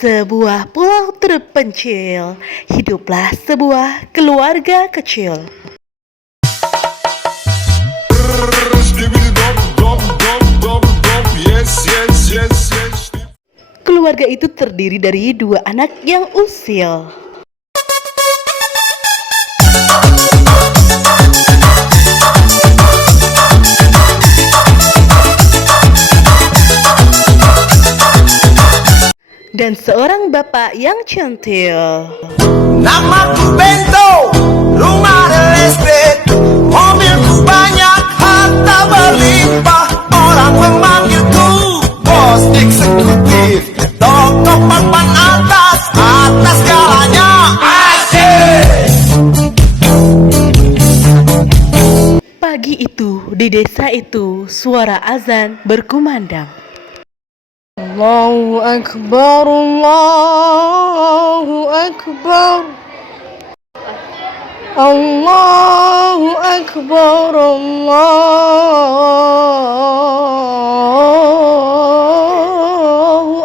sebuah pulau terpencil, hiduplah sebuah keluarga kecil. Keluarga itu terdiri dari dua anak yang usil. Dan seorang bapak yang centil. Namaku Bento, rumah listrik, mobilku banyak, harta berlimpah. Orang memanggilku bos eksekutif, toko papan atas, atas segalanya. Asik. Pagi itu, di desa itu, suara azan berkumandang. Allahu Akbar, Allahu Akbar, Allahu Akbar, Allahu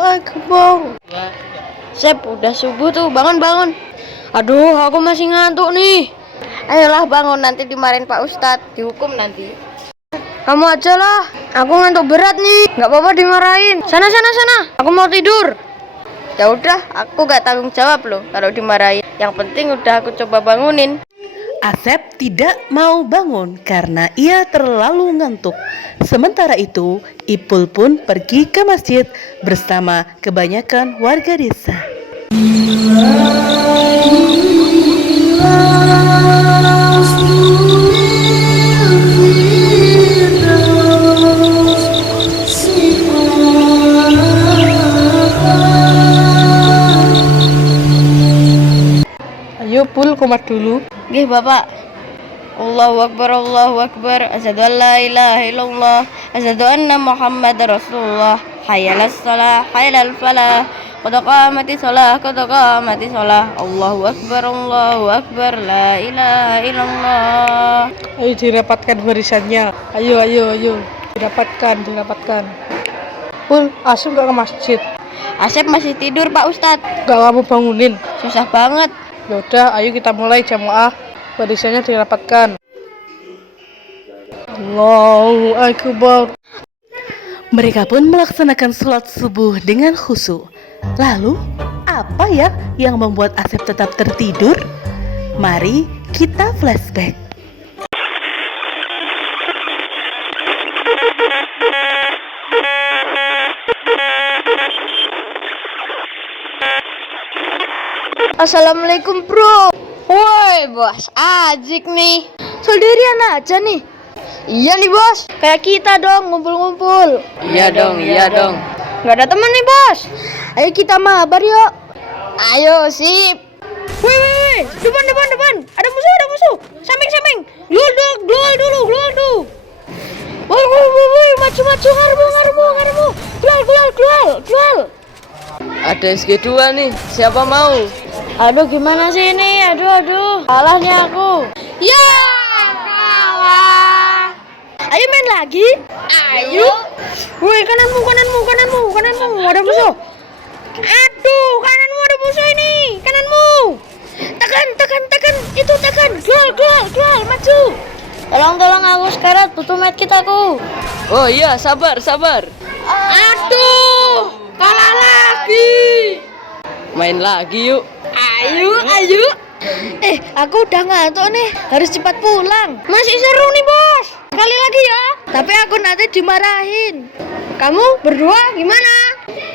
Akbar. Sep, udah subuh tuh, bangun. Aduh, aku masih ngantuk nih. Ayolah bangun, nanti dimarahin Pak Ustadz, dihukum nanti. Kamu aja lah, aku ngantuk berat nih. Nggak apa-apa dimarahin. Sana, aku mau tidur. Ya udah, aku nggak tanggung jawab loh kalau dimarahin. Yang penting udah aku coba bangunin. Asep tidak mau bangun karena ia terlalu ngantuk. Sementara itu, Ipul pun pergi ke masjid bersama kebanyakan warga desa. Ayo Pul, komat dulu. Gih Bapak. Allahu Akbar, asyhadu an la ilaha illallah, asyhadu anna Muhammadar Rasulullah, hayyalas shalah, hayyal falah, qad qamatis shalah, Allahu Akbar, la ilaha illallah. Ayo dirapatkan barisannya. Ayo. Dirapatkan. Pul, Asep gak ke masjid? Asep masih tidur Pak Ustadz. Gak kamu bangunin? Susah banget. Yaudah, ayo kita mulai jamaah. Barisannya dirapatkan. Allahu Akbar. Mereka pun melaksanakan sholat subuh dengan khusyuk. Lalu, apa ya yang membuat Asep tetap tertidur? Mari kita flashback. Assalamualaikum bro. Woi bos, ajik nih. Sendirian aja nih. Iya nih bos, kayak kita dong ngumpul-ngumpul. Iya dong. Gak ada teman nih bos. Ayo kita mabar yuk. Ayo sip. Wih, depan. Ada musuh. Samping. Glol dulu. Woi, maju, ngarmu. Glol. Ada SG2 nih, siapa mau? Aduh gimana sih ini? Aduh. Kalah nih aku. Ya, kalah. Ayo main lagi. Ayo. Woi, kananmu. Ada musuh. Aduh, kananmu ada musuh ini. Kananmu. Tekan. Itu tekan. Glol, maju. Tolong aku sekarat, butuh medkit aku. Oh iya, sabar. Aduh, kalah lagi. Main lagi yuk. Ayo. Aku udah ngantuk nih. Harus cepat pulang. Masih seru nih, Bos. Sekali lagi ya. Tapi aku nanti dimarahin. Kamu berdua gimana?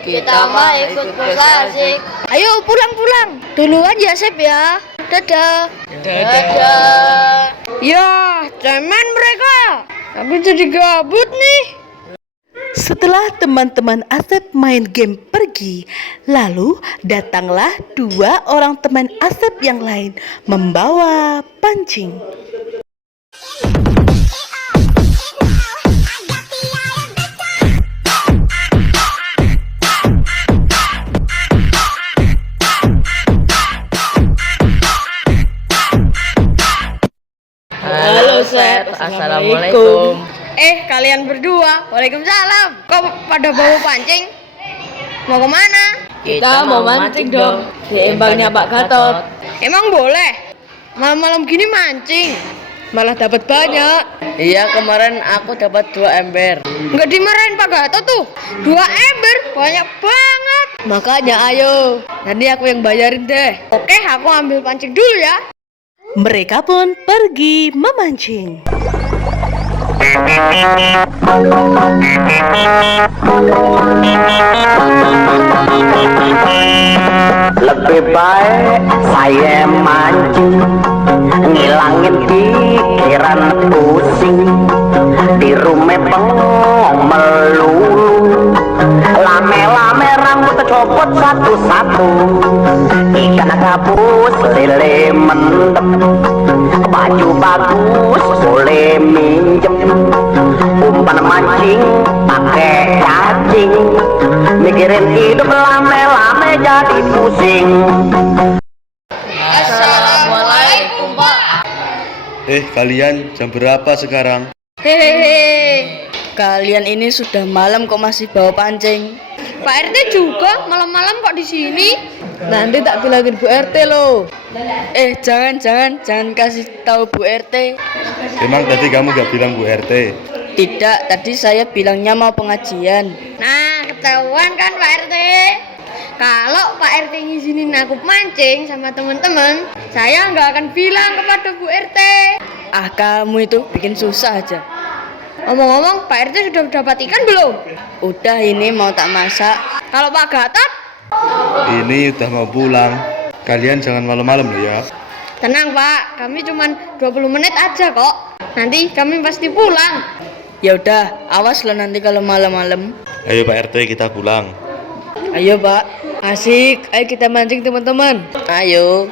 Kita mah ikut asik. Ayo pulang. Duluan ya, Sep ya. Dadah. Ya, cemen mereka. Aku jadi gabut nih. Setelah teman-teman Asep main game pergi, lalu datanglah dua orang teman Asep yang lain membawa pancing. Halo Sep, assalamualaikum. Kalian berdua, waalaikumsalam. Kok pada bawa pancing? Mau kemana? Kita mau mancing dong di embangnya Pak Gatot. Emang boleh? Malam-malam gini mancing? Malah dapat banyak. Iya, kemarin aku dapat 2 ember. Nggak dimarahin Pak Gatot tuh. 2 ember, banyak banget. Makanya ayo, nanti aku yang bayarin deh. Oke, aku ambil pancing dulu ya. Mereka pun pergi memancing. Lebih baik saya mancing, ngilangin pikiran pusing. Di rumah bengong melulu, lame-lame rambut copot satu-satu. Ikan gabus lele mendem, baju bagus boleh minjem. Umpan mancing pakai cacing, mikirin hidup lame-lame jadi pusing. Assalamualaikum Pak. Kalian jam berapa sekarang? Hehehe. Kalian ini sudah malam kok masih bawa pancing? Pak RT juga malam-malam kok di sini? Nanti tak bilangin Bu RT loh. Jangan kasih tahu Bu RT. Emang tadi kamu gak bilang Bu RT? Tidak, tadi saya bilangnya mau pengajian. Nah, ketahuan kan Pak RT. Kalau Pak RT ngizinin aku mancing sama teman-teman, saya nggak akan bilang kepada Bu RT. Ah, kamu itu bikin susah aja. Ngomong-ngomong, Pak RT sudah dapat ikan belum? Udah, ini mau tak masak. Kalau Pak Gatot? Ini udah mau pulang. Kalian jangan malam-malam loh ya. Tenang Pak, kami cuma 20 menit aja kok. Nanti kami pasti pulang. Ya udah, awas lo nanti kalau malam-malam. Ayo Pak RT, kita pulang. Ayo Pak, asik. Ayo kita mancing teman-teman. Ayo.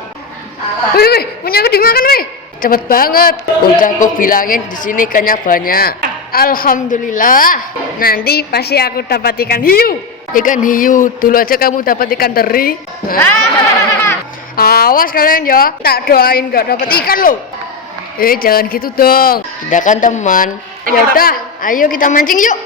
Wih, punya aku dimakan wih. Cepet banget. Udah aku bilangin di sini ikannya banyak. Alhamdulillah. Nanti pasti aku dapat ikan hiu. Ikan hiu, dulu aja kamu dapat ikan teri. Awas kalian ya, tak doain gak dapat ikan loh. Jangan gitu dong. Kita kan teman. Ya udah, ayo kita mancing yuk.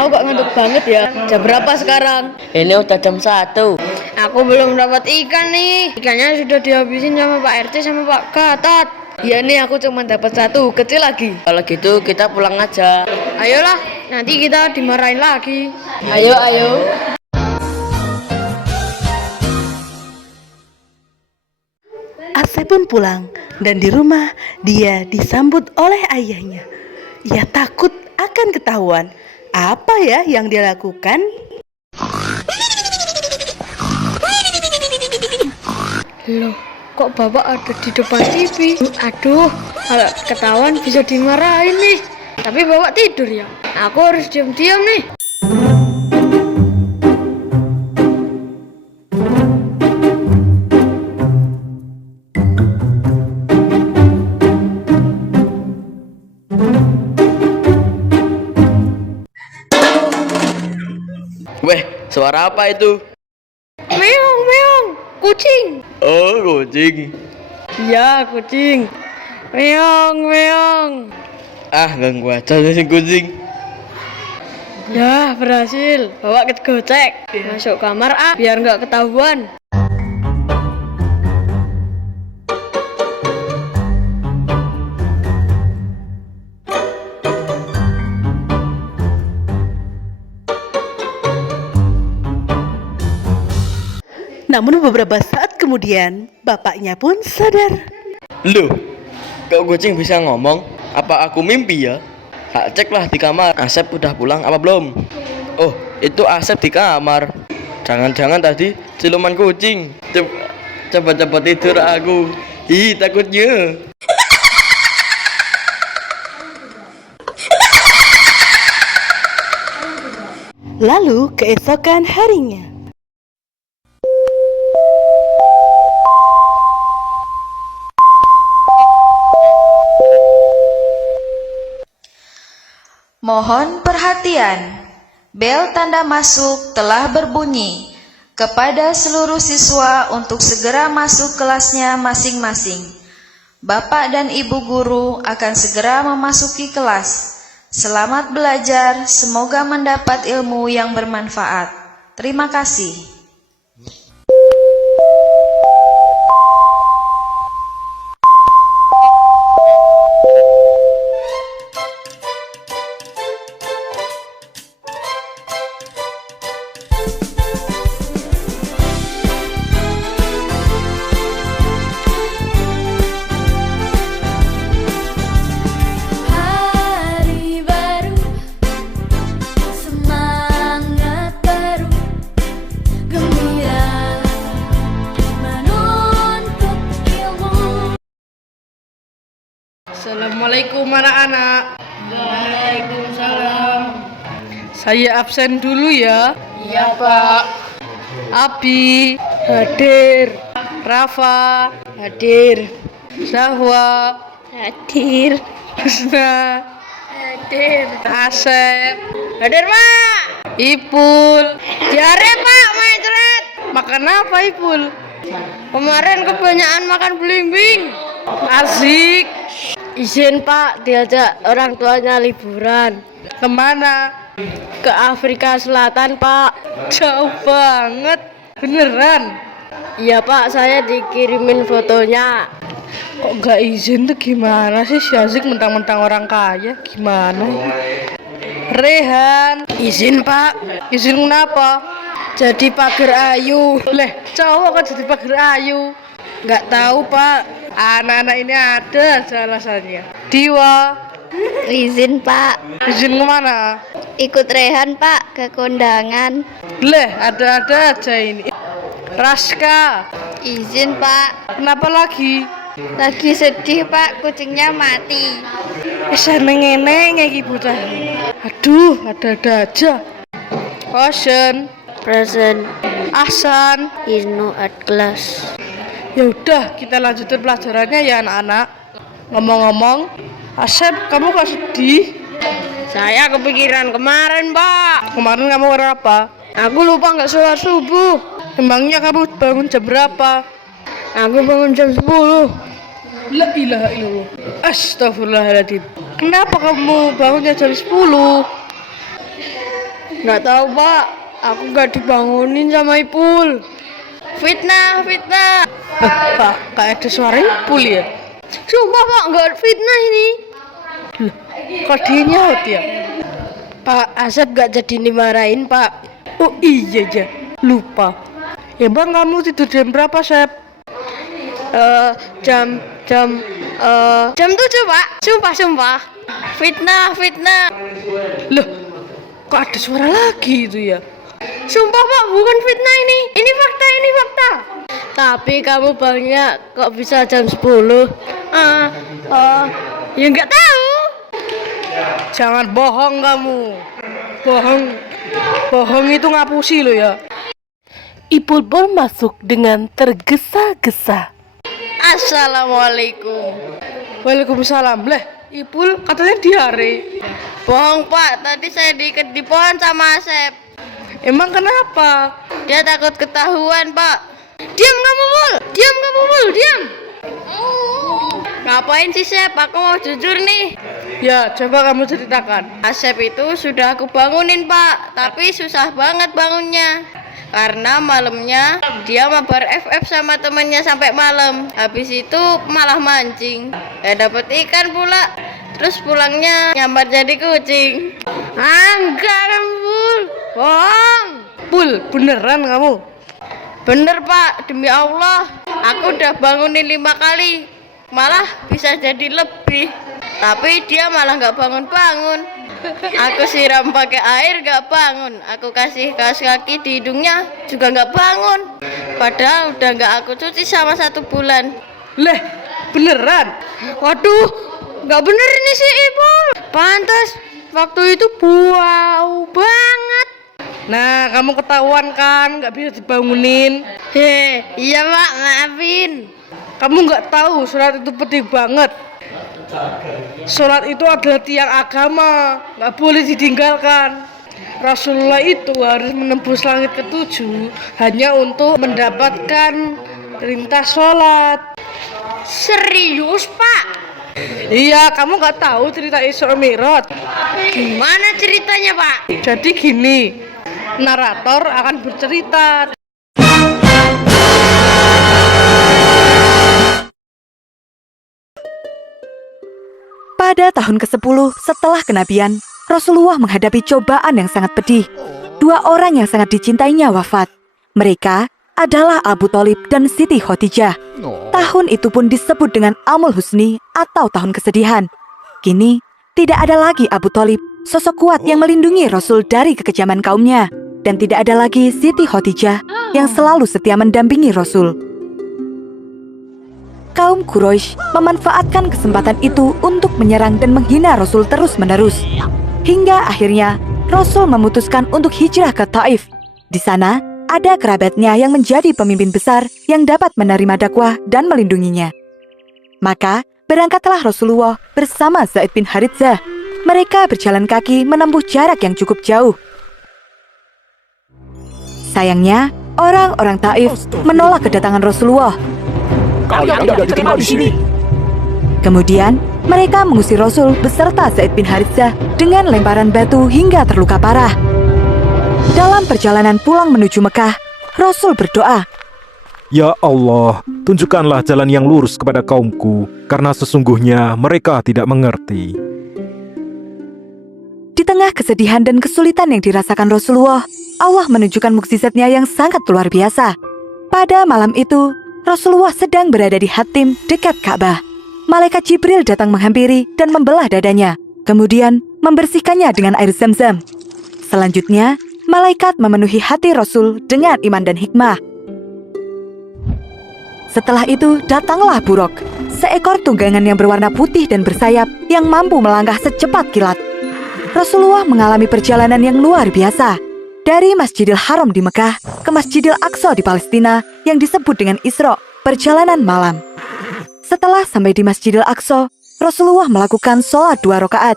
Aku kok ngantuk banget ya. Jam berapa sekarang? Ini udah jam 1. Aku belum dapat ikan nih. Ikannya sudah dihabisin sama Pak RT sama Pak Gatot. Ya nih aku cuma dapat 1, kecil lagi. Kalau gitu kita pulang aja. Ayolah, nanti kita dimarahin lagi. Ayo. Asep pun pulang dan di rumah dia disambut oleh ayahnya. Ia takut akan ketahuan. Apa ya yang dia lakukan? Loh, kok bapak ada di depan TV? Aduh, kalau ketahuan bisa dimarahin nih. Tapi bapak tidur ya? Aku harus diam-diam nih. Weh, suara apa itu? Meong, meong, kucing. Oh, kucing. Ya, kucing. Meong, meong. Ah, ganggu aja si kucing. Ya, berhasil. Bawa ke gocek. Masuk kamar biar nggak ketahuan. Namun beberapa saat kemudian, bapaknya pun sadar. Loh, kok kucing bisa ngomong? Apa aku mimpi ya? Tak ceklah di kamar. Asep udah pulang apa belum? Oh, itu Asep di kamar. Jangan-jangan tadi siluman kucing. Cepat-cepat tidur aku. Ih, takutnya. Lalu keesokan harinya. Mohon perhatian, Bel tanda masuk telah berbunyi. Kepada seluruh siswa untuk segera masuk kelasnya masing-masing. Bapak dan Ibu guru akan segera memasuki kelas. Selamat belajar, semoga mendapat ilmu yang bermanfaat. Terima kasih. Hari baru, semangat baru, gembira menuntut ilmu. Assalamualaikum anak-anak. Waalaikumsalam. Saya absen dulu ya. Iya Pak. Abi hadir. Rafa hadir. Zahwa hadir. Husna hadir. Asep hadir Pak. Ipul diare Pak, Maitret. Makan apa Ipul? Kemarin kebanyakan makan belimbing. Asik. Izin Pak, diajak orang tuanya liburan. Kemana? Ke Afrika Selatan Pak. Jauh banget. Beneran? Iya Pak, saya dikirimin fotonya. Kok nggak izin tuh gimana sih? Si Azik mentang-mentang orang kaya. Gimana ya? Rehan, izin Pak. Izin kenapa? Jadi pagar ayu. Leh, cowok kan jadi pagar ayu. Nggak tahu Pak. Anak-anak ini ada aja alasannya. Diwa, Izin Pak, izin kemana? ikut Rehan Pak ke kondangan. Leh, ada-ada aja ini. Raska, Izin Pak, kenapa lagi? lagi sedih Pak, kucingnya mati. Seneng-eneng iki bocah. Aduh, ada-ada aja. Ocean, Present, Ahsan. Isnu at class. Ya udah, kita lanjutin pelajarannya ya anak-anak. Ngomong-ngomong, Asep, kamu kok sedih? Saya kepikiran kemarin Pak. Kemarin kamu apa? Aku lupa nggak sholat subuh. Emangnya kamu bangun jam berapa? Aku bangun jam 10. La ilaha illallah. Astagfirullahaladzim. Kenapa kamu bangunnya jam 10? Nggak tahu Pak, aku nggak dibangunin sama Ipul. Fitnah, fitnah. Pak, kayak ada suara Ipul ya? Sumpah Pak, nggak fitnah ini. Loh, kok dia nyaut ya? Pak, Asep nggak jadi dimarahin Pak. Oh iya ya, lupa. Emang kamu tidur jam berapa, Sep? Jam 7 Pak. Sumpah. Fitnah. Loh, kok ada suara lagi itu ya? Sumpah Pak, bukan fitnah ini. Ini fakta. Tapi kamu bangunnya kok bisa jam 10? Ya nggak tahu. Jangan bohong kamu. Bohong itu ngapusi lo ya. Ipul pun masuk dengan tergesa-gesa. Assalamualaikum. Waalaikumsalam. Leh, Ipul katanya diare. Bohong Pak, tadi saya diikat di pohon sama Asep. Emang kenapa? Dia takut ketahuan Pak. Diam kamu Pul. Diam. Ngapain sih Sep? Aku mau jujur nih. Ya, coba kamu ceritakan. Asep itu sudah aku bangunin Pak, tapi susah banget bangunnya. Karena malamnya dia mabar FF sama temannya sampai malam. Habis itu malah mancing. Dapat ikan pula. Terus pulangnya nyambar jadi kucing. Enggak kamu Pul. Bohong. Pul, beneran kamu? Bener Pak, demi Allah. Aku udah bangunin 5 kali. Malah bisa jadi lebih. Tapi dia malah nggak bangun-bangun. Aku siram pakai air nggak bangun. Aku kasih kaos kaki di hidungnya juga nggak bangun. Padahal udah nggak aku cuci sama 1 bulan. Leh, beneran? Waduh, nggak bener ini sih Ibu. Pantas waktu itu bau banget. Nah, kamu ketahuan kan nggak bisa dibangunin. Iya Pak, maafin. Kamu nggak tahu sholat itu penting banget. Sholat itu adalah tiang agama, nggak boleh ditinggalkan. Rasulullah itu harus menembus langit ketujuh hanya untuk mendapatkan perintah sholat. Serius, Pak? Iya, kamu nggak tahu cerita Isra Mi'raj? Gimana ceritanya, Pak? Jadi gini, narator akan bercerita. Pada tahun ke-10 setelah kenabian, Rasulullah menghadapi cobaan yang sangat pedih. 2 orang yang sangat dicintainya wafat. Mereka adalah Abu Thalib dan Siti Khadijah. Tahun itu pun disebut dengan Amul Husni atau tahun kesedihan. Kini, tidak ada lagi Abu Thalib, sosok kuat yang melindungi Rasul dari kekejaman kaumnya. Dan tidak ada lagi Siti Khadijah yang selalu setia mendampingi Rasul. Kaum Quraisy memanfaatkan kesempatan itu untuk menyerang dan menghina Rasul terus-menerus. Hingga akhirnya Rasul memutuskan untuk hijrah ke Taif. Di sana ada kerabatnya yang menjadi pemimpin besar yang dapat menerima dakwah dan melindunginya. Maka berangkatlah Rasulullah bersama Zaid bin Harithah. Mereka berjalan kaki menempuh jarak yang cukup jauh. Sayangnya, orang-orang Taif menolak kedatangan Rasulullah. Kalian tidak diterima di sini. Kemudian, mereka mengusir Rasul beserta Zaid bin Harithah dengan lemparan batu hingga terluka parah. Dalam perjalanan pulang menuju Mekah, Rasul berdoa, Ya Allah, tunjukkanlah jalan yang lurus kepada kaumku, karena sesungguhnya mereka tidak mengerti. Di tengah kesedihan dan kesulitan yang dirasakan Rasulullah, Allah menunjukkan mukjizatnya yang sangat luar biasa. Pada malam itu, Rasulullah sedang berada di Hatim dekat Ka'bah. Malaikat Jibril datang menghampiri dan membelah dadanya, kemudian membersihkannya dengan air Zam-Zam. Selanjutnya, malaikat memenuhi hati Rasul dengan iman dan hikmah. Setelah itu, datanglah Buraq, seekor tunggangan yang berwarna putih dan bersayap yang mampu melangkah secepat kilat. Rasulullah mengalami perjalanan yang luar biasa. Dari Masjidil Haram di Mekah ke Masjidil Aqsa di Palestina yang disebut dengan Isra, perjalanan malam. Setelah sampai di Masjidil Aqsa, Rasulullah melakukan sholat 2 rakaat.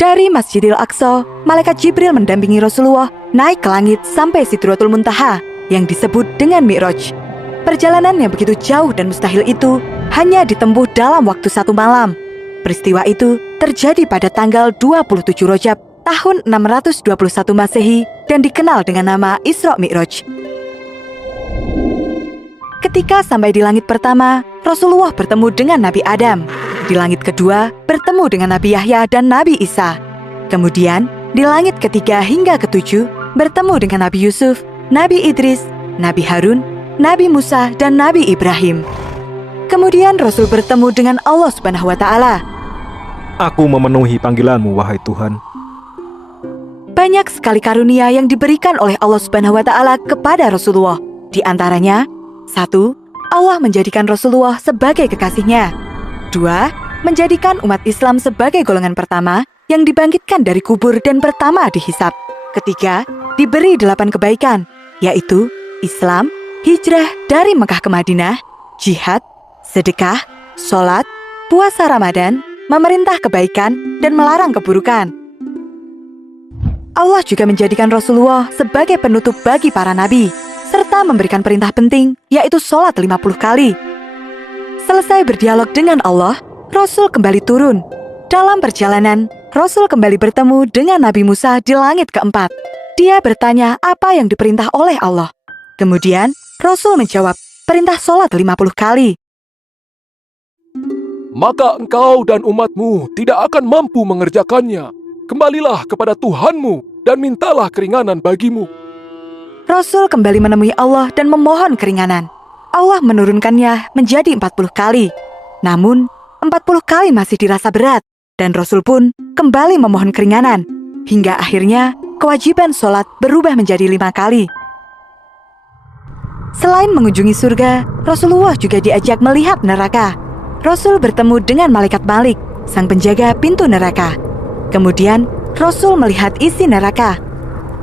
Dari Masjidil Aqsa, malaikat Jibril mendampingi Rasulullah naik ke langit sampai Sidratul Muntaha yang disebut dengan Mi'raj. Perjalanan yang begitu jauh dan mustahil itu hanya ditempuh dalam waktu 1 malam. Peristiwa itu terjadi pada tanggal 27 Rajab tahun 621 Masehi dan dikenal dengan nama Isra Mi'raj. Ketika sampai di langit pertama, Rasulullah bertemu dengan Nabi Adam. Di langit kedua, bertemu dengan Nabi Yahya dan Nabi Isa. Kemudian, di langit ketiga hingga ketujuh, bertemu dengan Nabi Yusuf, Nabi Idris, Nabi Harun, Nabi Musa, dan Nabi Ibrahim. Kemudian Rasul bertemu dengan Allah Subhanahu wa Ta'ala. Aku memenuhi panggilanmu, wahai Tuhan. Banyak sekali karunia yang diberikan oleh Allah Subhanahu wa Ta'ala kepada Rasulullah. Di antaranya, 1. Allah menjadikan Rasulullah sebagai kekasihnya. 2. Menjadikan umat Islam sebagai golongan pertama yang dibangkitkan dari kubur dan pertama dihisab. 3. Diberi 8 kebaikan, yaitu Islam, hijrah dari Mekah ke Madinah, jihad, sedekah, sholat, puasa Ramadan, memerintah kebaikan, dan melarang keburukan. Allah juga menjadikan Rasulullah sebagai penutup bagi para nabi, serta memberikan perintah penting, yaitu sholat 50 kali. Selesai berdialog dengan Allah, Rasul kembali turun. Dalam perjalanan, Rasul kembali bertemu dengan Nabi Musa di langit keempat. Dia bertanya apa yang diperintah oleh Allah. Kemudian, Rasul menjawab, perintah sholat 50 kali. Maka engkau dan umatmu tidak akan mampu mengerjakannya. Kembalilah kepada Tuhanmu dan mintalah keringanan bagimu. Rasul kembali menemui Allah dan memohon keringanan. Allah menurunkannya menjadi 40 kali. Namun, 40 kali masih dirasa berat. Dan Rasul pun kembali memohon keringanan. Hingga akhirnya, kewajiban sholat berubah menjadi 5 kali. Selain mengunjungi surga, Rasulullah juga diajak melihat neraka. Rasul bertemu dengan Malaikat Malik, sang penjaga pintu neraka. Kemudian, Rasul melihat isi neraka.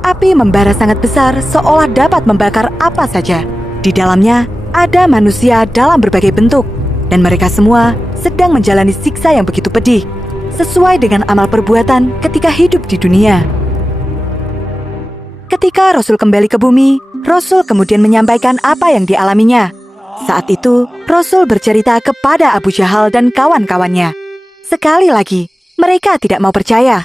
Api membara sangat besar seolah dapat membakar apa saja. Di dalamnya, ada manusia dalam berbagai bentuk. Dan mereka semua sedang menjalani siksa yang begitu pedih. sesuai dengan amal perbuatan ketika hidup di dunia. Ketika Rasul kembali ke bumi, Rasul kemudian menyampaikan apa yang dialaminya. Saat itu, Rasul bercerita kepada Abu Jahal dan kawan-kawannya. Sekali lagi, mereka tidak mau percaya.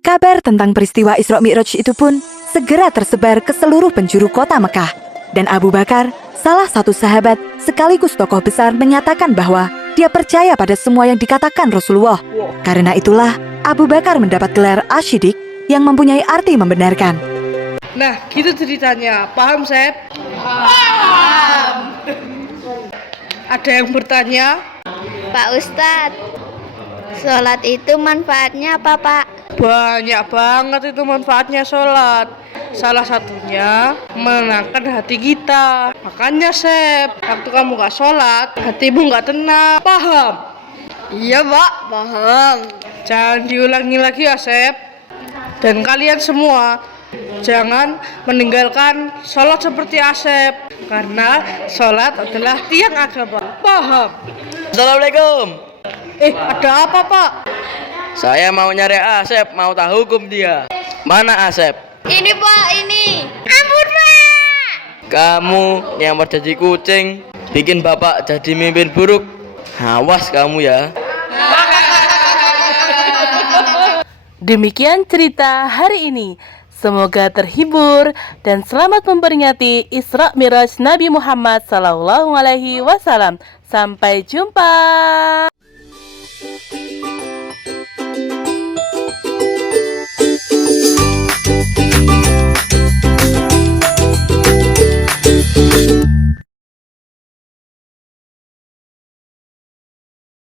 Kabar tentang peristiwa Isra Mi'raj itu pun segera tersebar ke seluruh penjuru kota Mekah. Dan Abu Bakar, salah satu sahabat sekaligus tokoh besar, menyatakan bahwa dia percaya pada semua yang dikatakan Rasulullah. Karena itulah, Abu Bakar mendapat gelar Asy-Siddiq yang mempunyai arti membenarkan. Nah, gitu ceritanya. Paham, Sep? Paham. Ada yang bertanya? Pak Ustadz, sholat itu manfaatnya apa, Pak? Banyak banget itu manfaatnya sholat. Salah satunya menenangkan hati kita. Makanya, Sep, waktu kamu gak sholat, hatimu gak tenang. Paham? Iya, Pak, paham. Jangan diulangi lagi ya, Sep. Dan kalian semua jangan meninggalkan sholat seperti Asep, karena sholat adalah tiang agama. Paham? Assalamualaikum. Ada apa, Pak? Saya mau nyari Asep, mau tahu hukum dia. Mana Asep? Ini, Pak, ini. Ampun, Pak. Kamu yang mau jadi kucing, bikin bapak jadi mimpin buruk. Awas kamu ya. Demikian cerita hari ini. Semoga terhibur dan selamat memperingati Isra Mi'raj Nabi Muhammad SAW. Sampai jumpa.